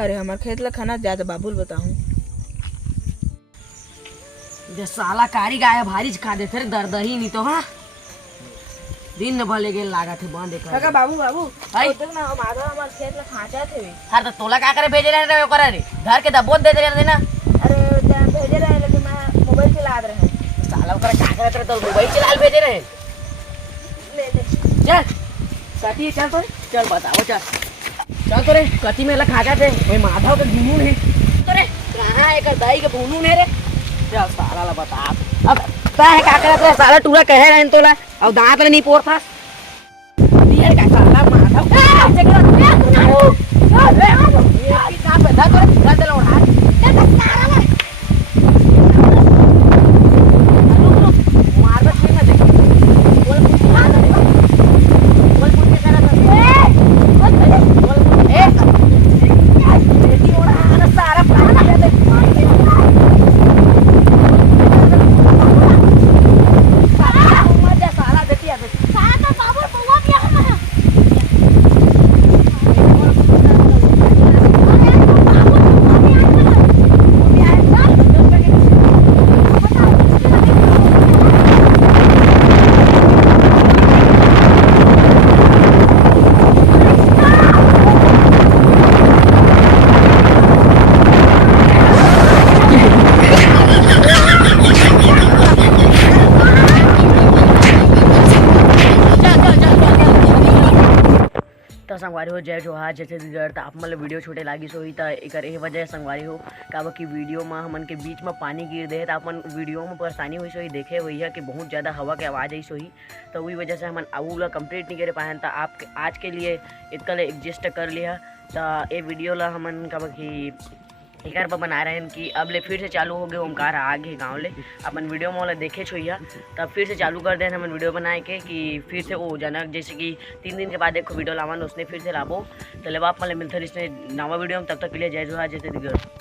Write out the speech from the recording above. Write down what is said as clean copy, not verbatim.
अरे हमार खेत ला खाना ज्यादा बाबुल बताऊं जे साला कारी गाय भारी खा दे फिर दर्द ही नहीं तो हाँ दिन भले गेल लागत है बांधे कर काका बाबू बाबू हाय तक ना माधव हमार खेत ला खाचा थे हर तो तोला का करे भेजे रहे करे रे घर के दबोच दे रहे ना अरे ते भेजे रहे लेकिन मैं मोबाइल चला रहे हैं साला करे का करे तो मोबाइल चला भेजे रहे ले ले चल साथी चल तो चल बताओ चल तो रे कति में खा जाते भाई माधव के भूनून है तो रे कहाँ है कर दाई के भूनून है रे चल साला ला बता अब का है का करत रे साला टूरा कहे रहन तोला और दांत नहीं पोर था ये का साला माधव ऐसे कर ये की का पे धा कर धा दे उड़ा ये का सारा ला मार दे ठीक ना दे बोल मार दे बोल पुट के करा तो संगवारी हो जय जोहार जैसे दिगर तो आप मतलब वीडियो छोटे लागी सो ही एक वजह संगवारी हो का कि वीडियो में हमन के बीच में पानी गिर दे तो अपन वीडियो में परेशानी हुई सो ही देखे हुई है कि बहुत ज़्यादा हवा के आवाज़ आई सो ही तो वही वजह से हमन आऊला कंप्लीट नहीं कर पाए तो आप आज के लिए इतना एडजस्ट कर लिया तो ये वीडियो ला हमन का कि एक बार बना रहे हैं कि अब ले फिर से चालू हो गए ओमकार आगे गाँव ले अपन वीडियो में देखे छोइया तब फिर से चालू कर दे हम वीडियो बनाए के कि फिर से वो जनक जैसे कि 3 दिन के बाद एक वीडियो लावन उसने फिर से लाबो तो लेवा आप मतलब मिलते इसने नवा वीडियो में तब तक के लिए जय जोहार जैसे दिगर।